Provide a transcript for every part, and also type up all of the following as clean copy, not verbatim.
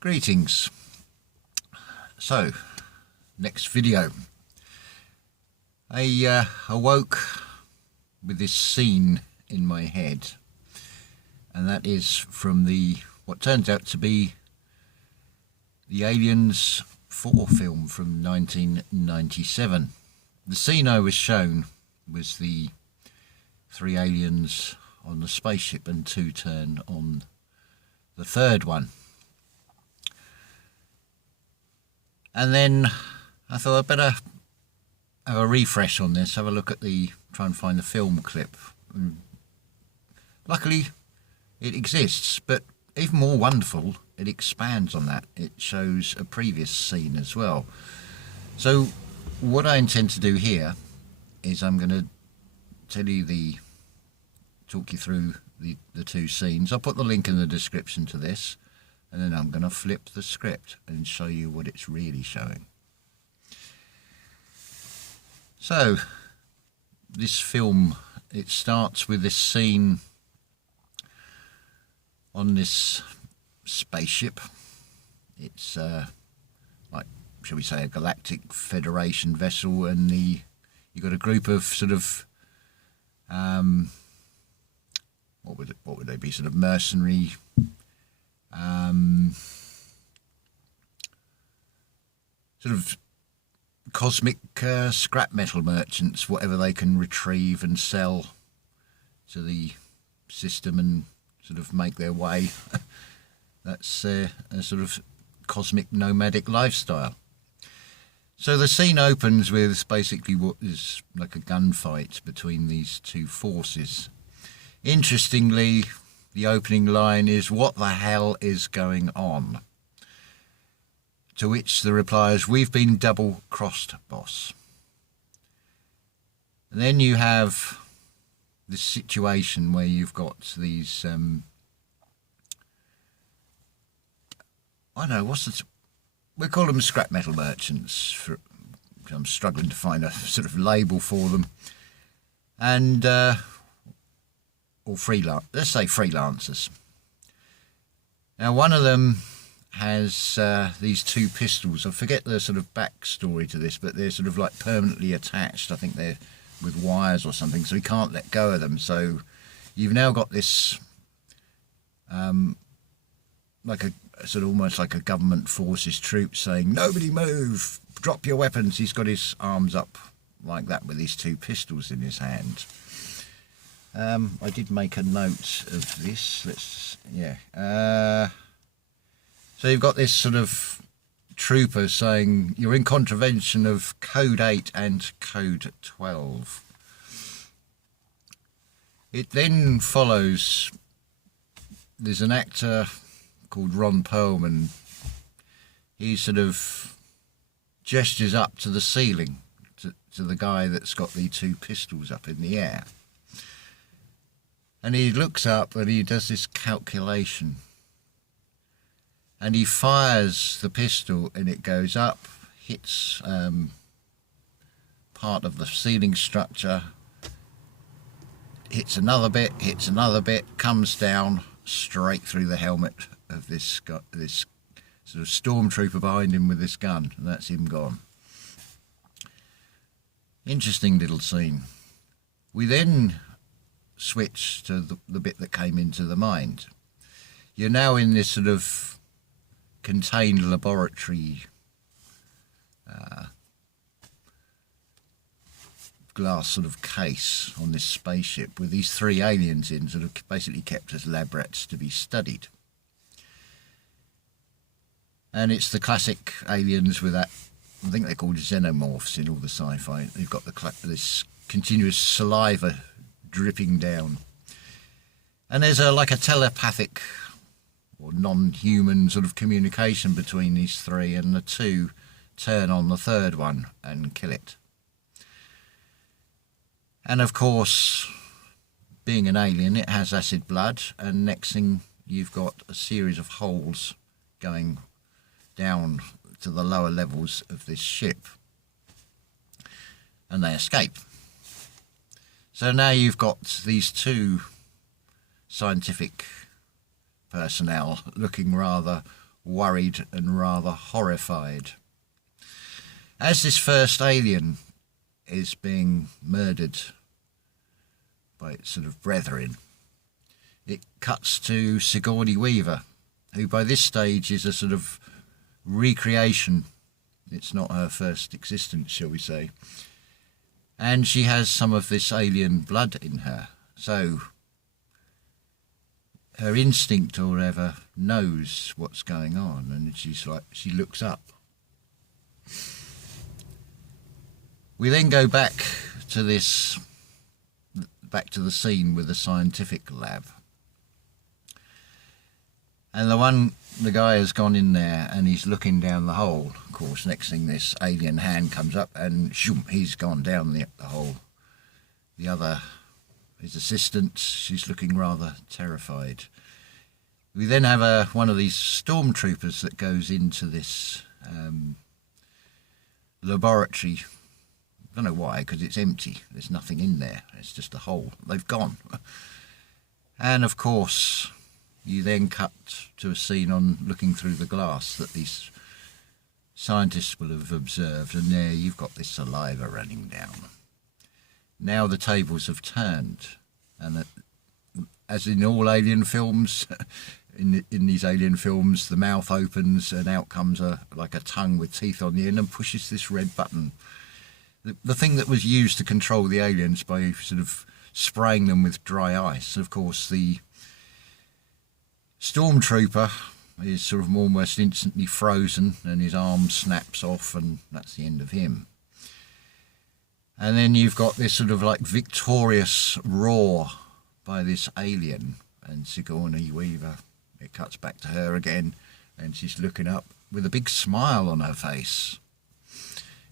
Greetings. So, next video. I awoke with this scene in my head, and that is from what turns out to be the Aliens 4 film from 1997. The scene I was shown was the 3 aliens on the spaceship and 2 turn on the third one. And then I thought I'd better have a refresh on this, have a look at try and find the film clip. And luckily it exists, but even more wonderful, it expands on that. It shows a previous scene as well. So what I intend to do here is I'm going to talk you through the 2 scenes. I'll put the link in the description to this, and then I'm going to flip the script and show you what it's really showing. So, this film, it starts with this scene on this spaceship. It's like, shall we say, a Galactic Federation vessel, and you've got a group of sort of what would they be? Sort of mercenary. Sort of cosmic scrap metal merchants, whatever they can retrieve and sell to the system and sort of make their way. That's a sort of cosmic nomadic lifestyle. So the scene opens with basically what is like a gunfight between these 2 forces. Interestingly, the opening line is, "What the hell is going on?" To which the reply is, "We've been double-crossed, boss." And then you have this situation where you've got these, I don't know, we call them scrap metal merchants. I'm struggling to find a sort of label for them. And, or let's say freelancers. Now, one of them has these 2 pistols. I forget the sort of backstory to this, but they're sort of like permanently attached. I think they're with wires or something, so he can't let go of them. So you've now got this like a sort of almost like a government forces troops saying, "Nobody move, drop your weapons." He's got his arms up like that with these 2 pistols in his hand. I did make a note of this. So you've got this sort of trooper saying, "You're in contravention of Code 8 and Code 12. It then follows, there's an actor called Ron Perlman. He sort of gestures up to the ceiling, to the guy that's got the 2 pistols up in the air. And he looks up and he does this calculation. And he fires the pistol and it goes up, hits part of the ceiling structure, hits another bit, comes down straight through the helmet of this sort of stormtrooper behind him with this gun, and that's him gone. Interesting little scene. We then switch to the bit that came into the mind. You're now in this sort of contained laboratory glass sort of case on this spaceship with these 3 aliens in, sort of basically kept as lab rats to be studied. And it's the classic aliens with that, I think they're called xenomorphs in all the sci-fi. They've got this continuous saliva dripping down. And there's like a telepathic or non-human sort of communication between these 3, and the 2 turn on the third one and kill it. And of course, being an alien, it has acid blood, and next thing you've got a series of holes going down to the lower levels of this ship, and they escape. So now you've got these 2 scientific personnel looking rather worried and rather horrified. As this first alien is being murdered by its sort of brethren, it cuts to Sigourney Weaver, who by this stage is a sort of recreation. It's not her first existence, shall we say. And she has some of this alien blood in her. So her instinct or whatever knows what's going on, and she looks up. We then go back to the scene with the scientific lab. And the guy has gone in there and he's looking down the hole. Of course, next thing this alien hand comes up and shoom, he's gone down the hole. His assistant, she's looking rather terrified. We then have one of these stormtroopers that goes into this laboratory. I don't know why, because it's empty. There's nothing in there. It's just a hole. They've gone. And of course, you then cut to a scene on looking through the glass that these scientists will have observed, and there you've got this saliva running down. Now the tables have turned, and as in all alien films, in these alien films, the mouth opens and out comes like a tongue with teeth on the end and pushes this red button. The thing that was used to control the aliens by sort of spraying them with dry ice. Of course, the stormtrooper is sort of almost instantly frozen and his arm snaps off, and that's the end of him. And then you've got this sort of like victorious roar by this alien, and Sigourney Weaver, it cuts back to her again, and she's looking up with a big smile on her face.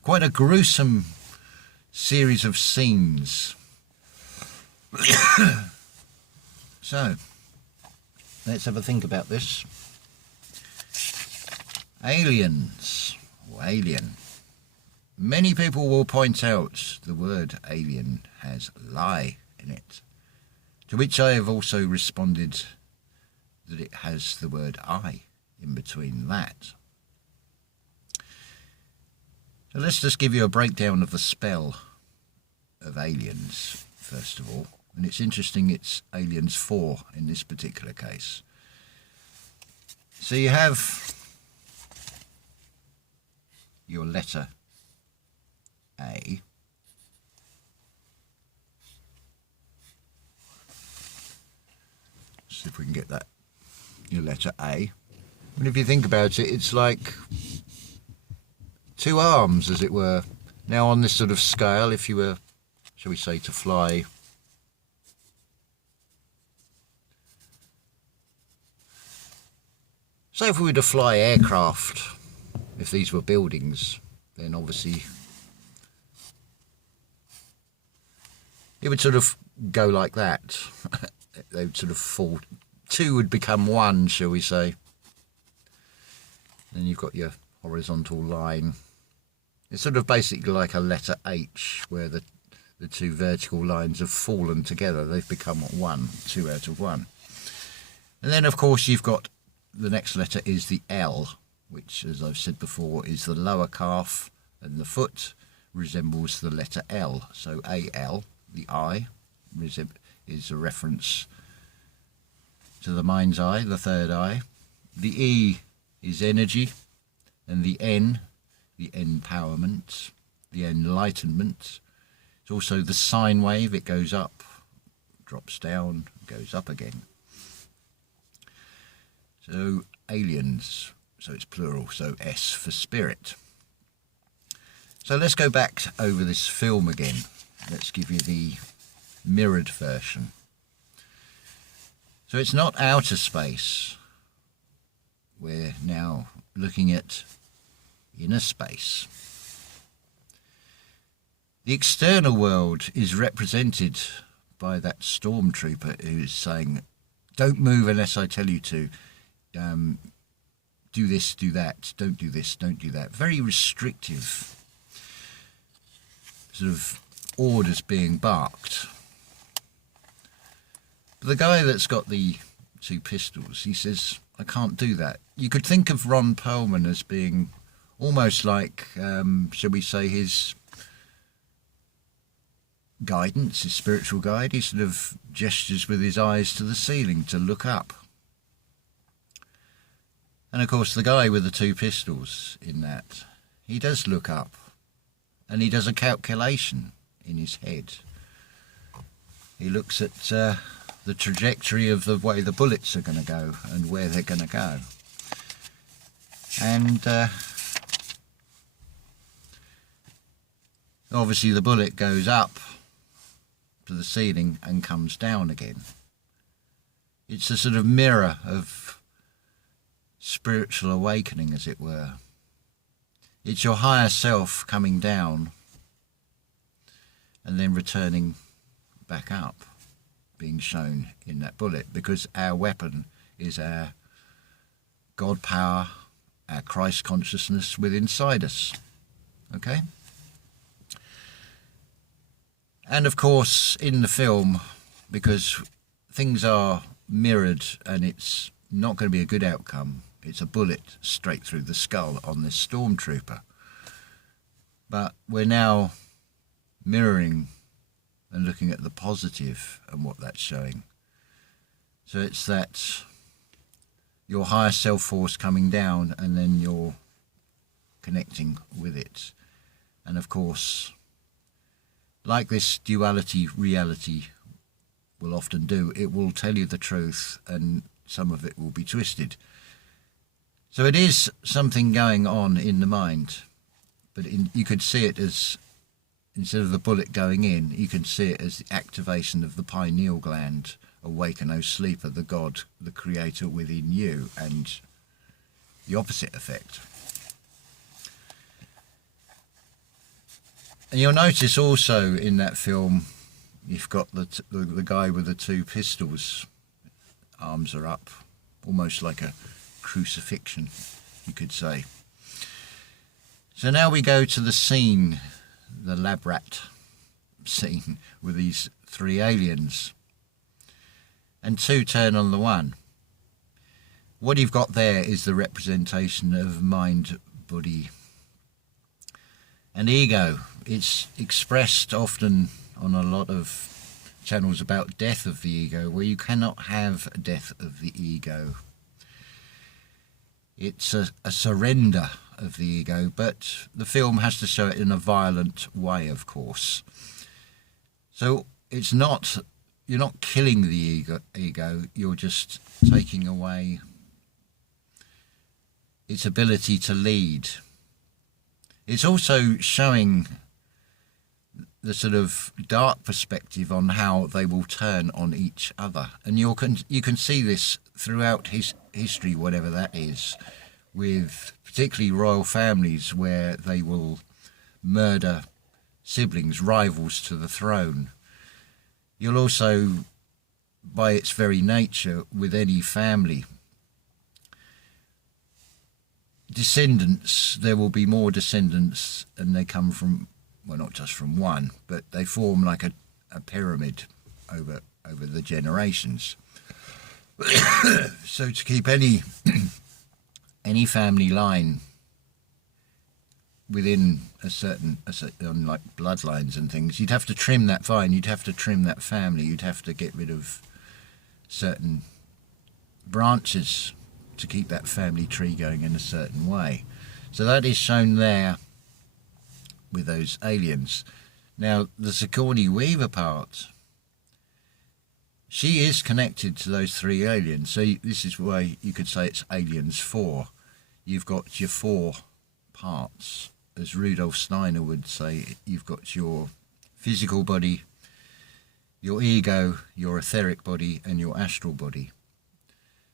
Quite a gruesome series of scenes. So, let's have a think about this. Aliens, or alien. Many people will point out the word alien has lie in it, to which I have also responded that it has the word I in between that. So let's just give you a breakdown of the spell of aliens, first of all. And it's interesting, it's aliens 4 in this particular case. So you have your letter A. See if we can get that. Your letter A. And if you think about it, it's like two arms, as it were. Now on this sort of scale, if you were, shall we say, to fly say if we were to fly aircraft, if these were buildings, then obviously it would sort of go like that. They would sort of fall. Two would become one, shall we say. Then you've got your horizontal line. It's sort of basically like a letter H, where the two vertical lines have fallen together. They've become one, two out of one. And then, of course, you've got the next letter is the L, which, as I've said before, is the lower calf, and the foot resembles the letter L. So AL, the I, is a reference to the mind's eye, the third eye. The E is energy, and the N, the empowerment, the enlightenment. It's also the sine wave. It goes up, drops down, goes up again. So aliens, so it's plural, so S for spirit. So let's go back over this film again. Let's give you the mirrored version. So it's not outer space. We're now looking at inner space. The external world is represented by that stormtrooper who's saying, don't move unless I tell you to. Do this, do that, don't do this, don't do that. Very restrictive sort of orders being barked. But the guy that's got the two pistols, he says, I can't do that. You could think of Ron Perlman as being almost like, shall we say, his guidance, his spiritual guide. He sort of gestures with his eyes to the ceiling to look up. And of course the guy with the two pistols in that, he does look up and he does a calculation in his head. He looks at the trajectory of the way the bullets are going to go and where they're going to go. And obviously the bullet goes up to the ceiling and comes down again. It's a sort of mirror of spiritual awakening, as it were. It's your higher self coming down and then returning back up, being shown in that bullet, because our weapon is our God power, our Christ consciousness within inside us. Okay? And of course, in the film, because things are mirrored and it's not going to be a good outcome, it's a bullet straight through the skull on this stormtrooper. But we're now mirroring and looking at the positive and what that's showing. So it's that your higher self force coming down and then you're connecting with it. And of course, like this duality reality will often do, it will tell you the truth and some of it will be twisted. So it is something going on in the mind, but you could see it as, instead of the bullet going in, you can see it as the activation of the pineal gland. Awaken, O sleeper, the God, the creator within you, and the opposite effect. And you'll notice also in that film, you've got the guy with the two pistols, arms are up, almost like a crucifixion, you could say. So now we go to the scene, the lab rat scene with these three aliens, and two turn on the one. What you've got there is the representation of mind, body, and ego. It's expressed often on a lot of channels about death of the ego, where you cannot have a death of the ego. It's a surrender of the ego, but the film has to show it in a violent way, of course. So it's not, you're not killing the ego, you're just taking away its ability to lead. It's also showing the sort of dark perspective on how they will turn on each other. And you can see this throughout history, whatever that is, with particularly royal families where they will murder siblings, rivals to the throne. You'll also, by its very nature, with any family, descendants, there will be more descendants, and they come from, well, not just from one, but they form like a pyramid over the generations. So to keep any family line within a certain, like bloodlines and things, you'd have to trim that vine, you'd have to trim that family, you'd have to get rid of certain branches to keep that family tree going in a certain way. So that is shown there with those aliens. Now, the Sigourney Weaver part, she is connected to those three aliens. So this is why you could say it's Aliens 4. You've got your four parts. As Rudolf Steiner would say, you've got your physical body, your ego, your etheric body, and your astral body.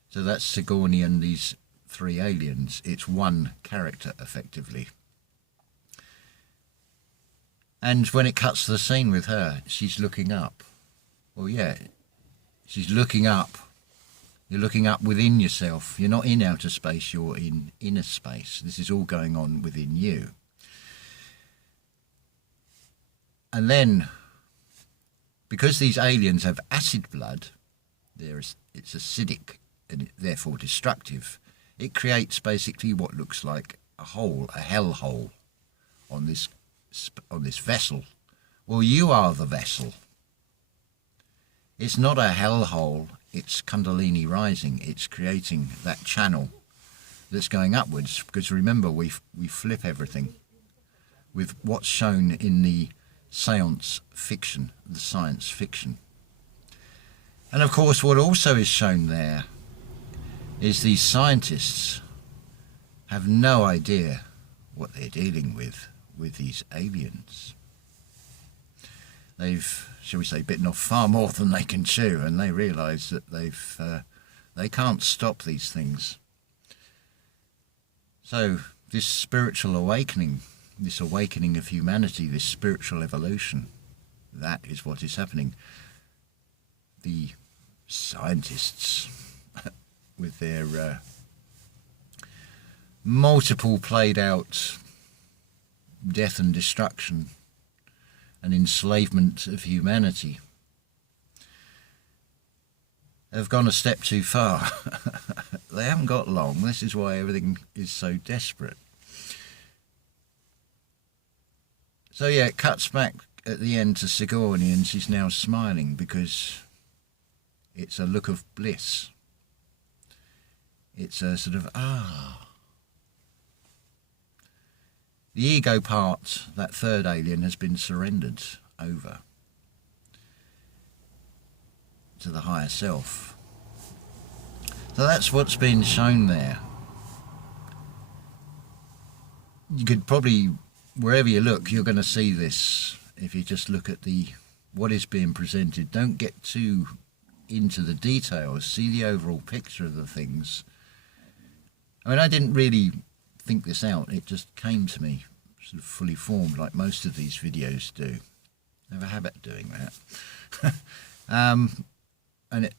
So that's Sigourney and these three aliens. It's one character, effectively. And when it cuts to the scene with her, she's looking up. Well, yeah, she's looking up. You're looking up within yourself. You're not in outer space, you're in inner space. This is all going on within you. And then, because these aliens have acid blood, it's acidic and therefore destructive, it creates basically what looks like a hole, a hell hole, on this vessel. Well, you are the vessel. It's not a hell hole, it's Kundalini rising. It's creating that channel that's going upwards, because remember, we flip everything with what's shown in the seance fiction, the science fiction. And of course, what also is shown there is these scientists have no idea what they're dealing with these aliens. They've, shall we say, bitten off far more than they can chew, and they realise that they can't stop these things. So this spiritual awakening, this awakening of humanity, this spiritual evolution, that is what is happening. The scientists, with their multiple played out death and destruction and enslavement of humanity, have gone a step too far. They haven't got long. This is why everything is so desperate. So yeah, it cuts back at the end to Sigourney, and she's now smiling because it's a look of bliss. It's a sort of, The ego part, that third alien, has been surrendered over to the higher self. So that's what's been shown there. You could probably, wherever you look, you're going to see this. If you just look at what is being presented, don't get too into the details, see the overall picture of the things. I mean, I didn't really think this out, it just came to me sort of fully formed, like most of these videos do. I have a habit of doing that. And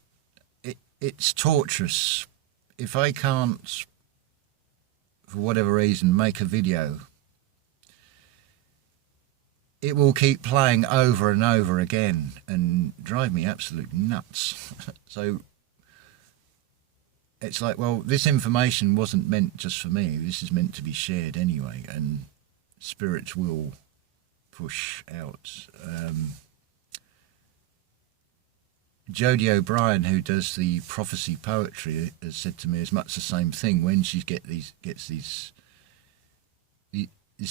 it's torturous. If I can't, for whatever reason, make a video, it will keep playing over and over again and drive me absolutely nuts. So it's like, well, this information wasn't meant just for me. This is meant to be shared anyway, and spirits will push out. Jodie O'Brien, who does the prophecy poetry, has said to me as much the same thing. When she gets this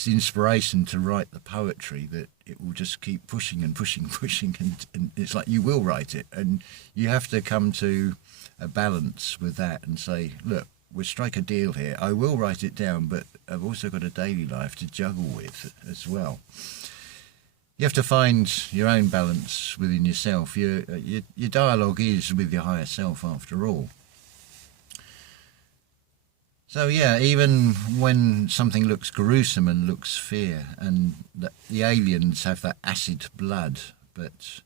inspiration to write the poetry, that it will just keep pushing and pushing, and it's like, you will write it, and you have to come to a balance with that and say, look, we'll strike a deal here. I will write it down, but I've also got a daily life to juggle with as well. You have to find your own balance within yourself. Your dialogue is with your higher self, after all. So yeah, even when something looks gruesome and looks fear, and the aliens have that acid blood, but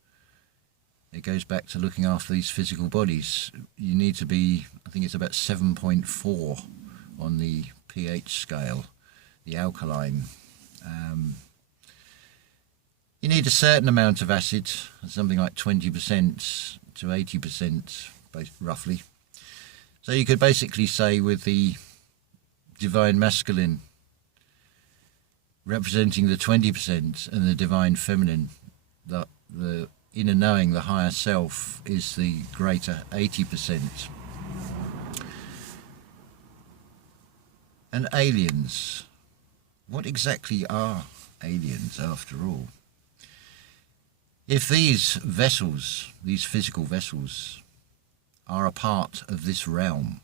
it goes back to looking after these physical bodies. You need to be, I think it's about 7.4 on the pH scale, the alkaline. You need a certain amount of acid, something like 20% to 80%, roughly. So you could basically say, with the divine masculine representing the 20% and the divine feminine, the inner knowing, the higher self, is the greater 80%. And aliens, what exactly are aliens after all? If these vessels, these physical vessels, are a part of this realm,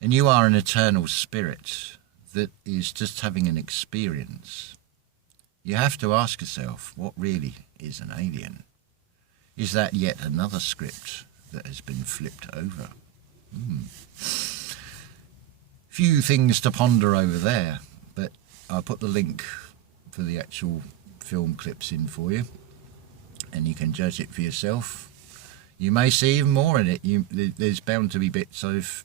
and you are an eternal spirit that is just having an experience, you have to ask yourself, what really is an alien? Is that yet another script that has been flipped over? Few things to ponder over there, but I'll put the link for the actual film clips in for you, and you can judge it for yourself. You may see even more in it. There's bound to be bits I've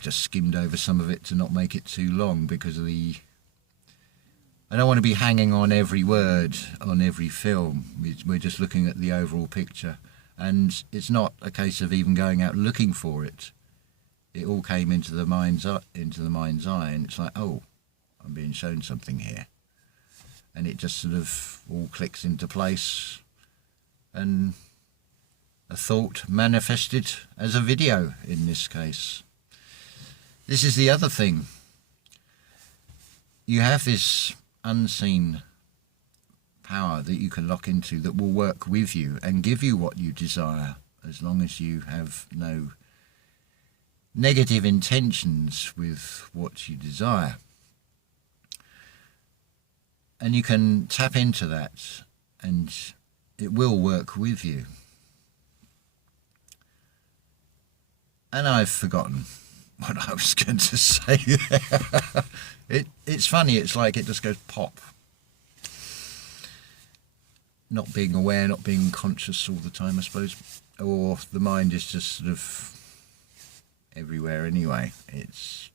just skimmed over some of it to not make it too long, because of I don't want to be hanging on every word on every film. We're just looking at the overall picture, And it's not a case of even going out looking for it. It all came into the mind's eye, and it's like, oh, I'm being shown something here. And it just sort of all clicks into place, and a thought manifested as a video in this case. This is the other thing. You have this unseen power that you can lock into that will work with you and give you what you desire, as long as you have no negative intentions with what you desire. And you can tap into that, and it will work with you. And I've forgotten what I was going to say there. It's funny, it's like it just goes pop. Not being aware, not being conscious all the time, I suppose. Or the mind is just sort of everywhere anyway. It's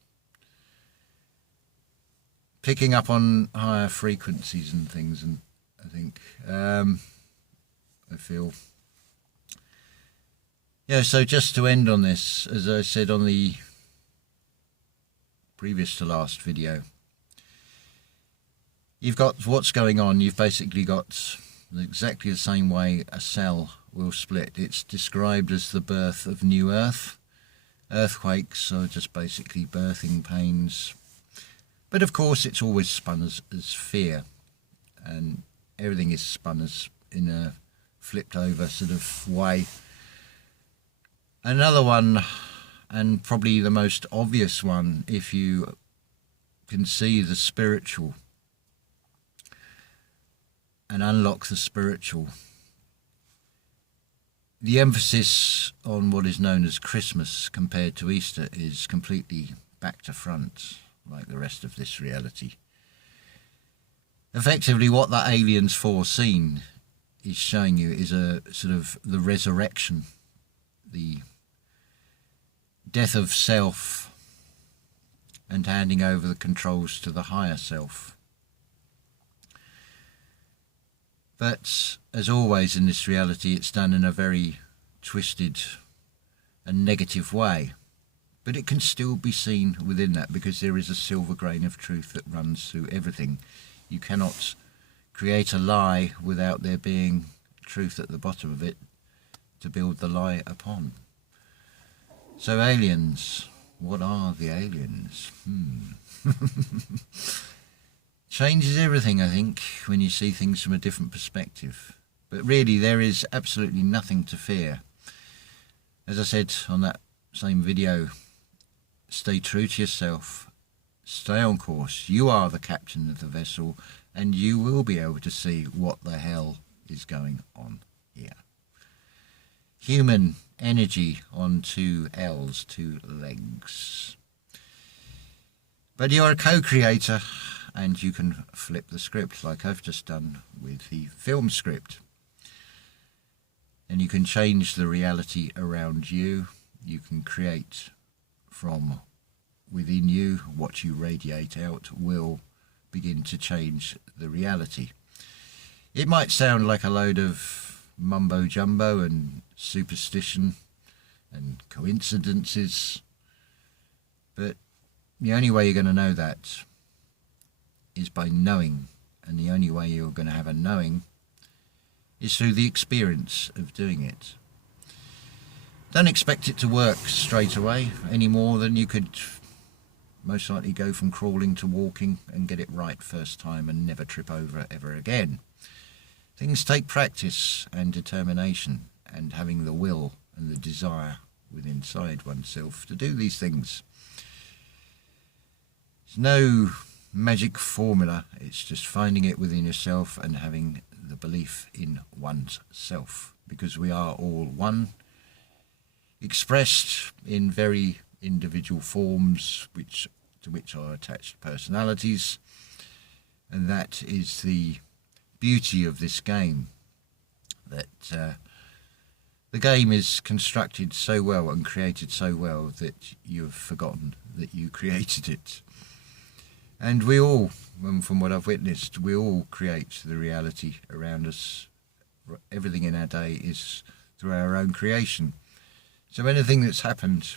picking up on higher frequencies and things, and I think I feel. Yeah, so just to end on this, as I said on the previous to last video, you've got what's going on. You've basically got exactly the same way a cell will split. It's described as the birth of new earth. Earthquakes are just basically birthing pains. But of course it's always spun as fear, and everything is spun as in a flipped over sort of way. Another one, and probably the most obvious one, if you can see the spiritual and unlock the spiritual, the emphasis on what is known as Christmas compared to Easter is completely back to front, like the rest of this reality. Effectively, what the aliens foreseen is showing you is a sort of the resurrection, the death of self, and handing over the controls to the higher self. But as always in this reality, it's done in a very twisted and negative way. But it can still be seen within that, because there is a silver grain of truth that runs through everything. You cannot create a lie without there being truth at the bottom of it to build the lie upon. So aliens, what are the aliens? Changes everything, I think, when you see things from a different perspective. But really, there is absolutely nothing to fear. As I said on that same video, stay true to yourself, stay on course. You are the captain of the vessel, and you will be able to see what the hell is going on here. Human energy on two L's, two legs. But you're a co-creator, and you can flip the script like I've just done with the film script. And you can change the reality around you. You can create from within you. What you radiate out will begin to change the reality. It might sound like a load of mumbo jumbo and superstition and coincidences, but the only way you're going to know that is by knowing, and the only way you're going to have a knowing is through the experience of doing it. Don't expect it to work straight away, any more than you could most likely go from crawling to walking and get it right first time and never trip over ever again. Things take practice and determination, and having the will and the desire within inside oneself to do these things. There's no magic formula, it's just finding it within yourself and having the belief in one's self, because we are all one, expressed in very individual forms to which are attached personalities, and that is the beauty of this game, that the game is constructed so well and created so well that you've forgotten that you created it. And we all, from what I've witnessed, we all create the reality around us. Everything in our day is through our own creation. So anything that's happened,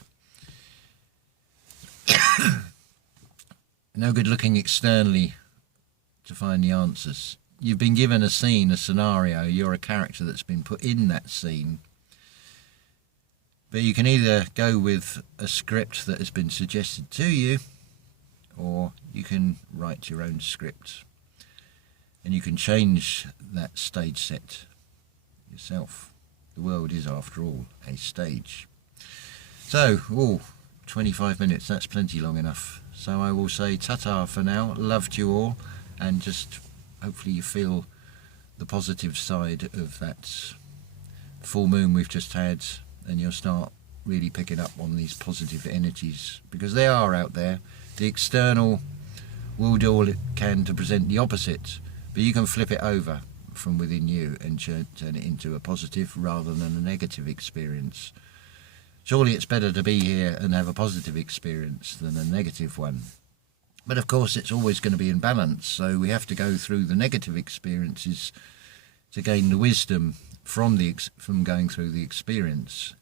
no good looking externally to find the answers. You've been given a scene, a scenario, you're a character that's been put in that scene. But you can either go with a script that has been suggested to you, or you can write your own script. And you can change that stage set yourself. The world is, after all, a stage. So, 25 minutes, that's plenty long enough. So I will say ta-ta for now. Love to you all, and just hopefully you feel the positive side of that full moon we've just had, and you'll start really picking up on these positive energies, because they are out there. The external will do all it can to present the opposite, but you can flip it over from within you and turn it into a positive rather than a negative experience. Surely it's better to be here and have a positive experience than a negative one. But of course it's always going to be in balance, so we have to go through the negative experiences to gain the wisdom from going through the experience.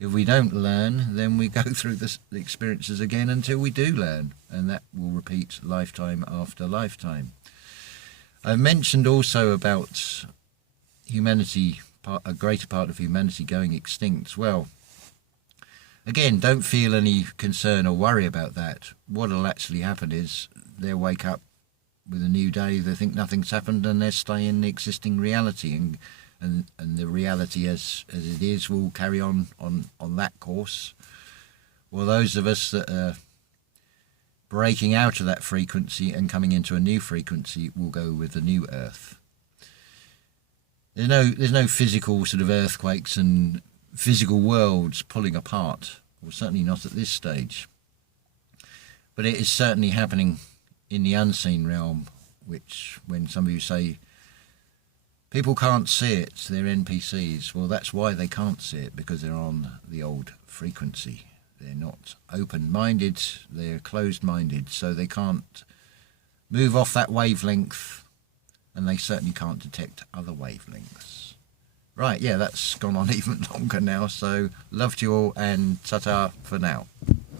If we don't learn, then we go through the experiences again until we do learn, and that will repeat lifetime after lifetime. I've mentioned also about humanity, a greater part of humanity going extinct. Well, again, don't feel any concern or worry about that. What will actually happen is they'll wake up with a new day, they think nothing's happened, and they stay in the existing reality, and the reality as it is will carry on that course. Well, those of us that are breaking out of that frequency and coming into a new frequency will go with the new earth. There's no physical sort of earthquakes and physical worlds pulling apart, well, certainly not at this stage. But it is certainly happening in the unseen realm, which, when some of you say people can't see it, they're NPCs, well, that's why they can't see it, because they're on the old frequency. They're not open-minded, they're closed-minded, so they can't move off that wavelength, and they certainly can't detect other wavelengths. Right, yeah, that's gone on even longer now, so love to you all, and ta-ta for now.